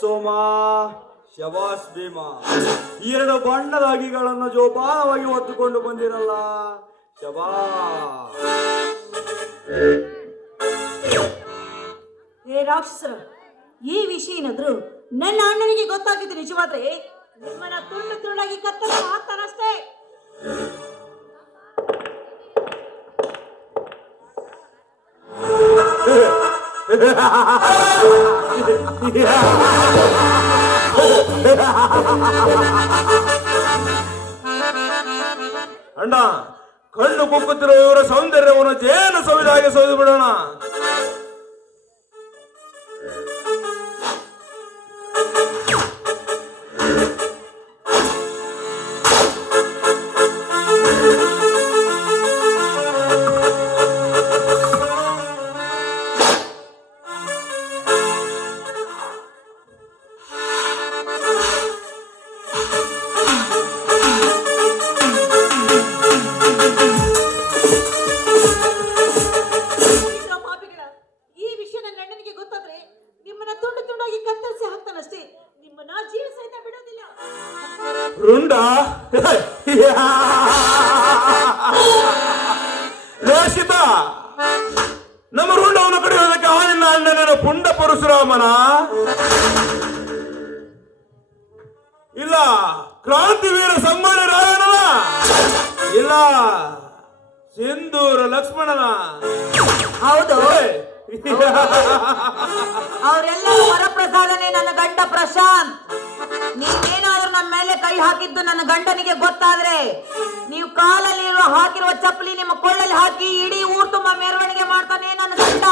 ಸೋಮ, ಶಬಾಸ್ ಭೀಮ, ಎರಡು ಬಣ್ಣದ ಅಗಿಗಳನ್ನು ಜೋಪಾನವಾಗಿ ಹೊತ್ತುಕೊಂಡು ಬಂದಿರಲ್ಲ. ಶಬಾ. ಹೇ ರಾಕ್ಷಸರ, ಈ ವಿಷಯ ಏನಾದ್ರು ನನ್ನ ಅಣ್ಣನಿಗೆ ಗೊತ್ತಾಗಿದ್ದು ನಿಜವಾದ್ರೆ ನಿಮ್ಮನ್ನ ತುಂಡು ತುಂಡಾಗಿ ಕತ್ತರಿಸಿ ಹಾಕ್ತಾನಷ್ಟೇ. ಅಣ್ಣ, ಕಣ್ಣು ಕುಕ್ಕುತ್ತಿರುವ ಇವರ ಸೌಂದರ್ಯವನ್ನು ಜೇನು ಸವಿದ ಹಾಗೆ ಸವಿದು ಬಿಡೋಣ. ರುಂಡ ಲೇಷಿತ, ನಮ್ಮ ರುಂಡವನ್ನು ಕಡಿಯೋದಕ್ಕೆ ಆನಿನ ಅಣ್ಣನ ಪುಂಡ ಪರಶುರಾಮನ ಇಲ್ಲ ಕ್ರಾಂತಿವೀರ ಸಮ್ಮಾನ ರಾಯಣನ ಇಲ್ಲ ಸಿಂಧೂರ ಲಕ್ಷ್ಮಣನ. ಹೌದು, ಅವರೆಲ್ಲ ವರಪ್ರಸಾದನೆ ನನ್ನ ಗಂಡ ಪ್ರಶಾಂತ್. ನೀವೇನಾದ್ರೂ ನನ್ನ ಮೇಲೆ ಕೈ ಹಾಕಿದ್ದು ನನ್ನ ಗಂಡನಿಗೆ ಗೊತ್ತಾದ್ರೆ ನೀವು ಕಾಲಲ್ಲಿ ಹಾಕಿರುವ ಚಪ್ಪಲಿ ನಿಮ್ಮ ಕೊಳ್ಳಲ್ಲಿ ಹಾಕಿ ಇಡೀ ಊರು ತುಂಬಾ ಮೆರವಣಿಗೆ ಮಾಡ್ತಾನೆ ನನ್ನ ಗಂಡ.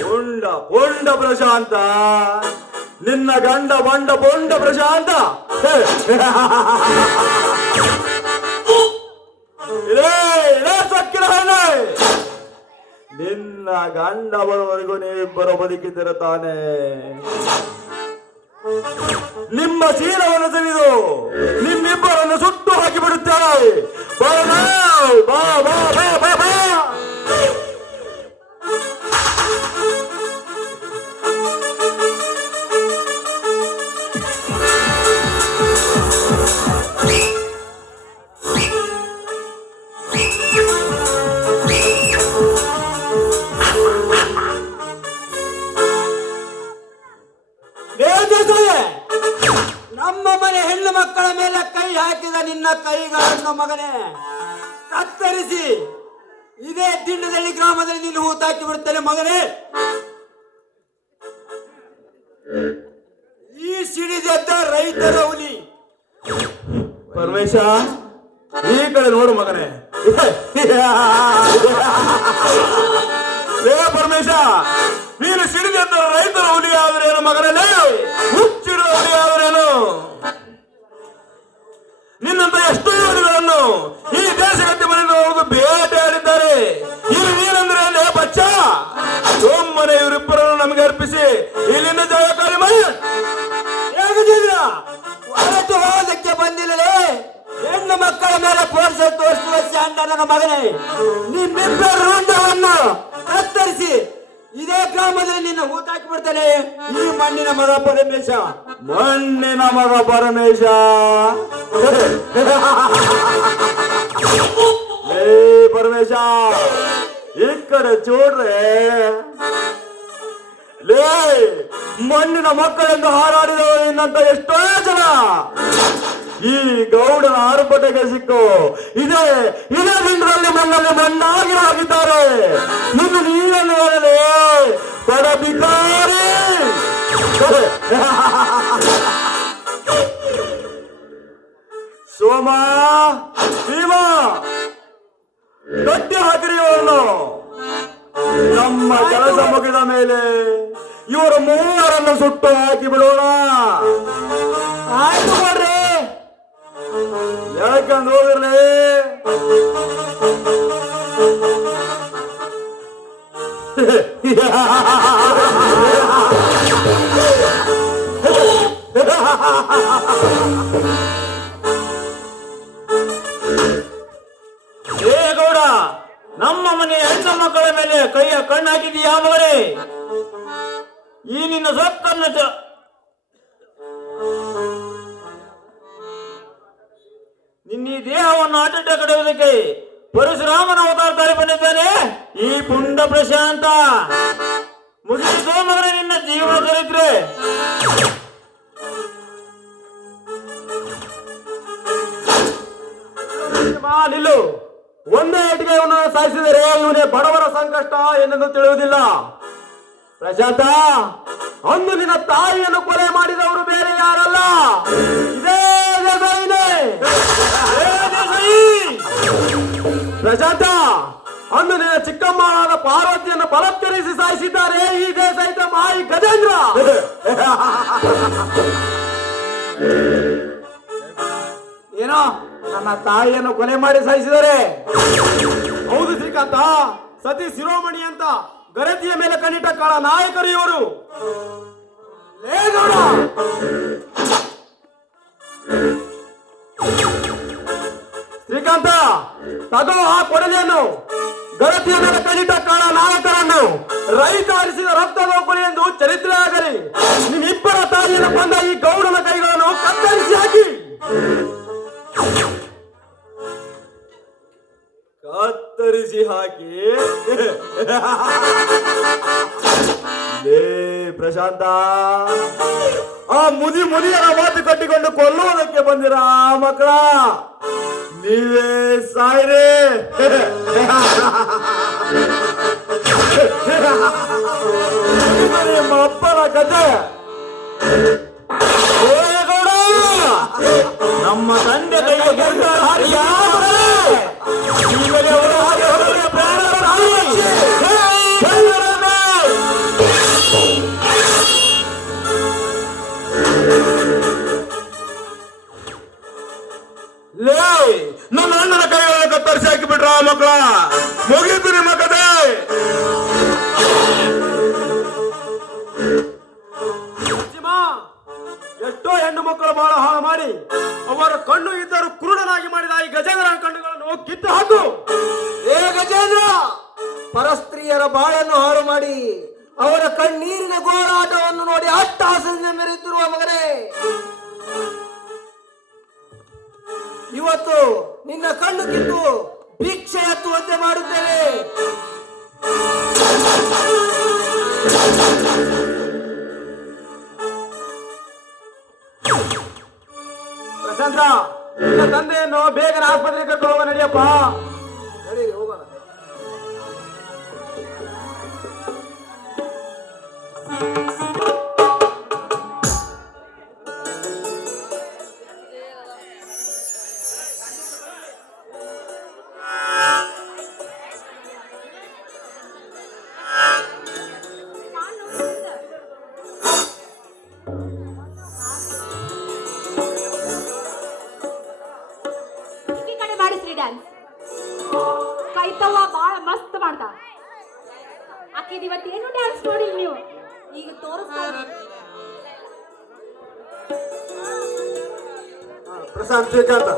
ಪುಂಡ ಪುಂಡ ಪ್ರಶಾಂತ, ನಿನ್ನ ಗಂಡ ಬಂಡ ಪುಂಡ ಪ್ರಶಾಂತ. ನಿನ್ನ ಗಂಡ ಬರುವವರೆಗೂ ನೀವಿಬ್ಬರು ಬದುಕಿದ್ದೀರ ತಾನೆ. ನಿಮ್ಮ ಚೀಲವನ್ನು ತೆಗೆದು ನಿಮ್ಮಿಬ್ಬರನ್ನು ಸುಟ್ಟು ಹಾಕಿ ಬಿಡುತ್ತಾರೆ. ಬಾ ಬಾ ಬಾ ಬಾ ಬಾ. ನಮ್ಮ ಮನೆ ಹೆಣ್ಣು ಮಕ್ಕಳ ಮೇಲೆ ಕೈ ಹಾಕಿದ ನಿನ್ನ ಕೈಗಳನ್ನು ಮಗನೇ ಕತ್ತರಿಸಿ ಇದೇ ದಿಂಡದಲ್ಲಿ ಗ್ರಾಮದಲ್ಲಿ ನೀನು ಹೂತಾಕಿ ಬಿಡುತ್ತೇನೆ ಮಗನೇ. ಈ ಸಿಡಿದೆದ್ದ ರೈತರ ಹುಲಿ. ಪರಮೇಶ, ಈ ಕಡೆ ನೋಡು ಮಗನೇ. ಲೇ ಪರಮೇಶ, ನೀನು ಸಿಡಿದೆದ್ದ ರೈತರ ಹುಲಿ ಆದ್ರೇನು ಮಗನೇ, ಹುಚ್ಚಿರುವ ಹುಲಿ ಆದ್ರೇನು? ನಿನ್ನಂತ ಎಷ್ಟೋ ಹುಲಿಗಳನ್ನು ಈ ದೇಶಗಟ್ಟಿ ಮನೆಯಿಂದ ಹೋಗಿ ಬೇಟೆಯಾಡಿದ್ದಾರೆ. ಇಲ್ಲಿ ನೀನಂದ್ರೆ ಲೇ ಬಚ್ಚ, ಸೋಮ್ಮನೆ ಇವರಿಬ್ಬರನ್ನು ನಮಗೆ ಅರ್ಪಿಸಿ ಇಲ್ಲಿಂದ ಜಯಕಾರಿ ಮಾಡಿ ಹೇಗಿದ್ದೀರ? ಹೊರಟು ಹೋದಕ್ಕೆ ಬಂದಿಲ್ಲಲೇ ಹೆಣ್ಣು ಮಕ್ಕಳ ಮೇಲೆ ತೋರಿಸುವ ಚಾಂಡ ನನ್ನ ಮಗನೇ. ನಿಮ್ಮಿಬ್ಬರ ರುಂಡವನ್ನು ಕತ್ತರಿಸಿ ಇದೇ ಗ್ರಾಮದಲ್ಲಿ ನಿನ್ನ ಹೂತಾಕಿ ಬಿಡ್ತಾನೆ ಈ ಮಣ್ಣಿನ ಮಗ ಪರಮೇಶ. ಮಣ್ಣಿನ ಮಗ ಪರಮೇಶ. ಏ ಪರಮೇಶ, ಈ ಕಡೆ ಚೂಡ್ರೆ. ಲೇ, ಮಣ್ಣಿನ ಮಕ್ಕಳೆಂದು ಹಾರಾಡಿದವರು ಇನ್ನಂತ ಎಷ್ಟೋ ಜನ ಈ ಗೌಡನ ಆರ್ಭಟಕ್ಕೆ ಸಿಕ್ಕು ಇದೇ ದಿನದಲ್ಲಿ ಮಣ್ಣಲ್ಲಿ ಮಣ್ಣಾಗಿ ಆಗಿದ್ದಾರೆ. ಇನ್ನು ನೀರನ್ನು ಹೇಳಲೇ ಬಡ ಬಿಕಾರಿ. ಸೋಮ, ಭೀಮ, ಗಟ್ಟಿ ಹಾಕಿರಿ ಅವನು. ನಮ್ಮ ಕೆಲಸ ಮುಗಿದ ಮೇಲೆ ಇವರು ಮೂವರನ್ನು ಸುಟ್ಟು ಹಾಕಿ ಬಿಡೋಣ. ಆಯ್ತು ಮಾಡ್ರಿ. ಹೇಳ್ಕೊಂಡು ಹೋಗಿರ್ಲಿ. ಏ ಗೌಡ, ನಮ್ಮ ಮನೆಯ ಹೆಣ್ಣು ಮಕ್ಕಳ ಮೇಲೆ ಕೈಯ ಕಣ್ಣು ಹಾಕಿದೀಯಾ ಮಗನೇ? ಈ ನಿನ್ನ ಸೊಕ್ಕನ್ನು ನಿನ್ನ ಈ ದೇಹವನ್ನು ಆಟಟ ಕಡೆಯುವುದಕ್ಕೆ ಪರಶುರಾಮನ ಅವತಾರದಲ್ಲಿ ಬಂದಿದ್ದಾನೆ ಈ ಪುಂಡ ಪ್ರಶಾಂತ. ಮುಗಿಸಿದೋ ಮಗನೇ ನಿನ್ನ ಜೀವನ ಚರಿತ್ರೆ. ನಿಲ್ಲು. ಒಂದೇ ಏಟಿಗೆ ಇವನು ಸಾಯಿಸಿದರೆ ಇವನೇ ಬಡವರ ಸಂಕಷ್ಟ ಎನ್ನುವುದು ತಿಳಿಯುವುದಿಲ್ಲ. ಪ್ರಶಾಂತ, ಅಂದು ನಿನ್ನ ತಾಯಿಯನ್ನು ಕೊಲೆ ಮಾಡಿದವರು ಬೇರೆ ಯಾರಲ್ಲ, ಇದೇ ದೇಸಾಯಿನೇ. ಪ್ರಶಾಂತ, ಅಂದು ನಿನ್ನ ಚಿಕ್ಕಮ್ಮಳಾದ ಪಾರ್ವತಿಯನ್ನು ಬಲತ್ಕರಿಸಿ ಸಾಯಿಸಿದ್ದಾರೆ ಈ ದೇಸಾಯಿತ ಮಾಯಿ ಗಜೇಂದ್ರ. ಏನೋ ನನ್ನ ತಾಯಿಯನ್ನು ಕೊಲೆ ಮಾಡಿ ಸಾಯಿಸಿದರೆ? ಹೌದು ಶ್ರೀಕಾಂತ, ಸತಿ ಶಿರೋಮಣಿ ಅಂತ ಗರತಿಯ ಮೇಲೆ ಕಣ್ಣಿಟ್ಟ ಕಾಳ ನಾಯಕರು ಇವರು. ಶ್ರೀಕಾಂತ, ತಗೋ ಆ ಕೊಡಲಿಯನ್ನು. ಗರತಿಯ ಮೇಲೆ ಕಣ್ಣಿಟ್ಟ ಕಾಳ ನಾಯಕರನ್ನು ರೈತ ಹರಿಸಿದ ರಕ್ತದ ಕೊಲೆ ಎಂದು ಚರಿತ್ರೆ ಆಗಲಿ. ನಿಮ್ಮಿಬ್ಬರ ತಾಯಿಯನ್ನು ಬಂದ ಈ ಗೌಡನ ಕೈಗಳನ್ನು ಕತ್ತರಿಸಿ ಹಾಕಿ. ಕತ್ತರಿಸಿ ಹಾಕಿ. ಲೇ ಪ್ರಶಾಂತ, ಆ ಮುದಿಯರ ಮಾತು ಕಟ್ಟಿಕೊಂಡು ಕೊಲ್ಲುವುದಕ್ಕೆ ಬಂದಿರ ಮಕ್ಕಳ, ನೀವೇ ಸಾಯ್ರೆ. ನಿಮ್ಮ ಅಪ್ಪನ ಕತೆ. ನಮ್ಮ ತಂದೆ ಕೈಗೆ ನಮ್ಮ ಅಣ್ಣನ ಕೈಗಳನ್ನು ಕತ್ತರಿಸಿ ಹಾಕಿಬಿಟ್ರ ಮಕ್ಕಳ. ಮುಗೀತು ನಿಮ್ಮ ಕತೆ. ಎಷ್ಟೋ ಹೆಣ್ಣು ಮಕ್ಕಳು ಬಹಳ ಹಾಳು ಮಾಡಿ ಅವರ ಕಣ್ಣು ಇದ್ದರೂ ಕುರುಡನಾಗಿ ಮಾಡಿದ ಈ ಗಜೇಂದ್ರನ ಕಣ್ಣುಗಳನ್ನು ಕಿತ್ತು ಹಾಕು. ಏ ಗಜೇಂದ್ರ, ಪರಸ್ತ್ರೀಯರ ಬಾಳನ್ನು ಹಾಳು ಮಾಡಿ ಅವರ ಕಣ್ಣೀರಿನ ಗೋಳಾಟವನ್ನು ನೋಡಿ ಅಟ್ಟಹಾಸದಿಂದ ಮೆರೆಯುತ್ತಿರುವ ಮಗನೇ, ಇವತ್ತು ನಿನ್ನ ಕಣ್ಣು ಕಿತ್ತು ಭಿಕ್ಷೆ ಎತ್ತುವಂತೆ ಮಾಡುತ್ತೇನೆ. ಪ್ರಶಾಂತ, ನಿನ್ನ ತಂದೆಯನ್ನು ಬೇಗನೆ ಆಸ್ಪತ್ರೆಗೆ ಕರ್ಕೊಂಡು ಹೋಗೋಣ. ನಡಿಯಪ್ಪ, ನಡಿ ಹೋಗೋಣ. ಕೈತವ್ವ ಬಾಳ ಮಸ್ತ್ ಮಾಡ್ತಾ. ಆಕಿದ್ ಇವತ್ತೇನು ಡ್ಯಾನ್ಸ್ ನೋಡಿಲ್ ನೀವು, ಈಗ ತೋರಿಸ್ತಾ ಪ್ರಶಾಂತ್ ಶ್ರೀಕಾಂತ.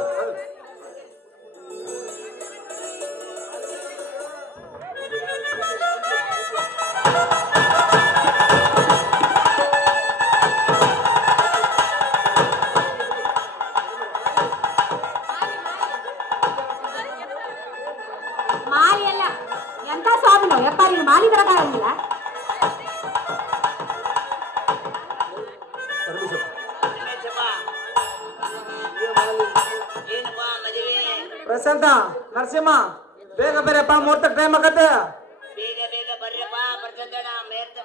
ಮಾಲಿ ಅಲ್ಲ, ಎಂತ ಸ್ವಾಮಿನೋ ಯಪ್ಪ, ನೀನು ಮಾಲಿ ಬರಕ್ಕಾಗಂಗಿಲ್ಲ. ಪ್ರಶಾಂತ, ನರಸಿಂಹ, ಬೇಗ ಬೇರೆಪ್ಪ, ಮುಹೂರ್ತಕ್ಕೆ ಟೈಮ್ ಆಗತ್ತೆ. ಬೇಗ ಬೇಗ ಬರ್ರಪ್ಪ ಪ್ರಸಂಗಣ,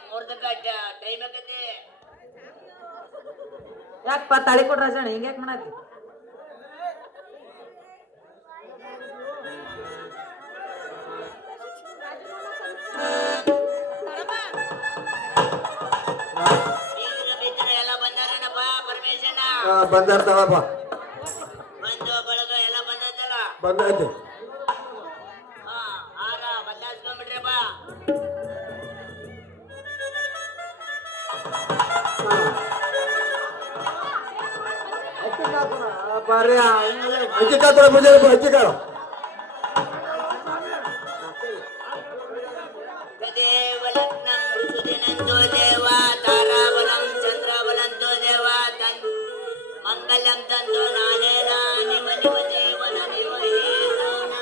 ಮುಹೂರ್ತಕ್ಕೆ ಟೈಮ್ ಆಗತ್ತೆ. ಯಾಕಪ್ಪ ತಾಳಿ ಕೊಟ್ರ ರಾಜಣ್ಣ ಹಿಂಗ್ಯಾಕ್ ಮಾಡಾತಿ? ಬಂದಾರ ತಗೋಪ್ಪ. ಬಂದು ಬಳಗ ಎಲ್ಲ ಬಂದಾಯ್ತು. ಹಾರ ಬದಲಾಯಿಸ್ಕೊಂಡ್ಬಿಟ್ರಪ್ಪ. ಅಜ್ಜಿ ಕಾತರ ಪೂಜೆ ಅಜ್ಜಿ ಕಾಳು ತದೇವಲಗ್ನಂ ಋಷುದಿನಂತೋ ದೇವ ತಾರಾಬಲಂ ಚಂದ್ರಬಲಂತೋ ದೇವ ಮಂಗಲಂ ತಂತೋ ನಾನೇನ ನಿಮ ನಿಮ ಜೀವನ ನಿಮ ಹೇತೋನ.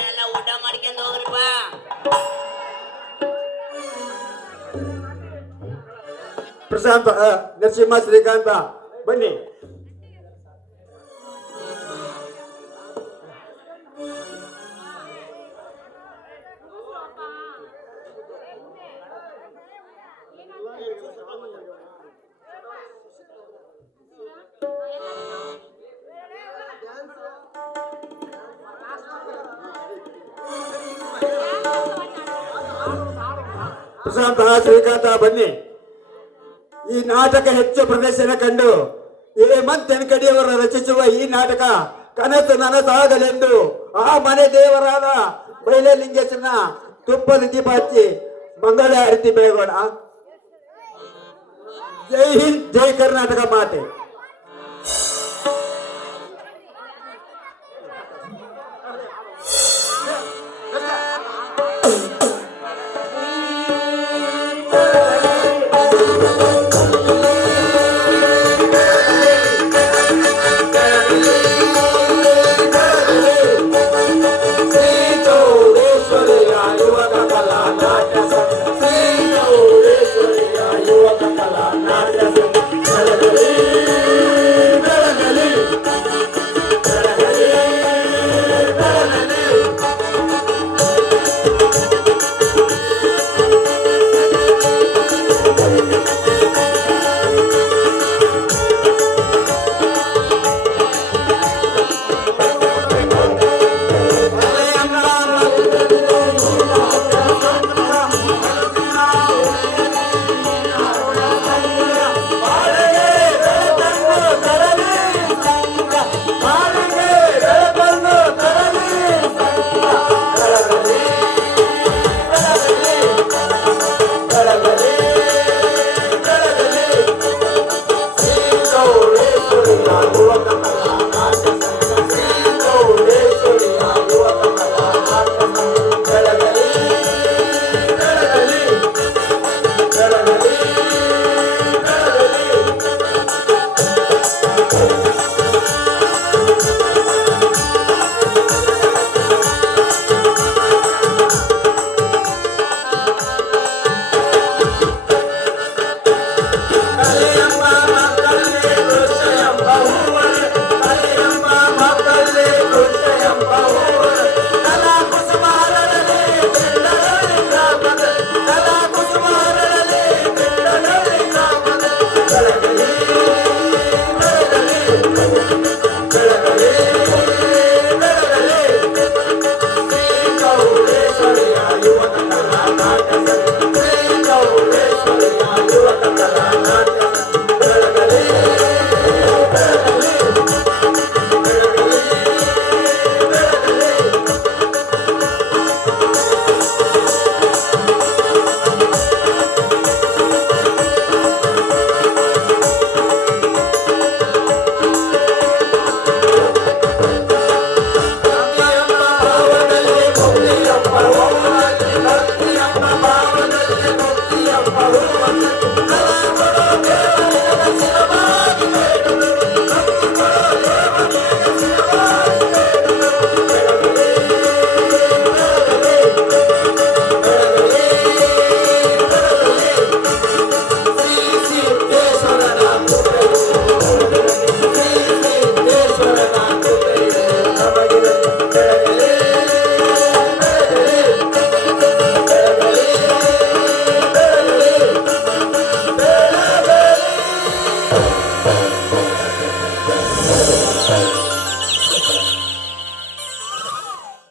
ಎಲ್ಲ ಊಟ ಮಾಡ್ಕೊಂಡು ಹೋಗ್ರಿಪ್ಪ. ಪ್ರಶಾಂತ ನರಸಿಂಹ ಶ್ರೀಕಾಂತ ಬನ್ನಿ. ಪ್ರಶಾಂತ ಶ್ರೀಕಾಂತ ಬನ್ನಿ. ಈ ನಾಟಕ ಹೆಚ್ಚು ಪ್ರದರ್ಶನ ಕಂಡು ಹೇಮಂತ್ ತೆನಕಡಿಯವರು ರಚಿಸುವ ಈ ನಾಟಕ ಕನಸು ನನಸಾಗಲೆಂದು ಆ ಮನೆ ದೇವರಾದ ಬೈಲಲಿಂಗೇಶನ ತುಪ್ಪದ ದೀಪ ಹಚ್ಚಿ ಮಂಗಳ ಆರತಿ ಬೆಳಗೋಣ. ಜೈ ಹಿಂದ್, ಜೈ ಕರ್ನಾಟಕ ಮಾತೆ.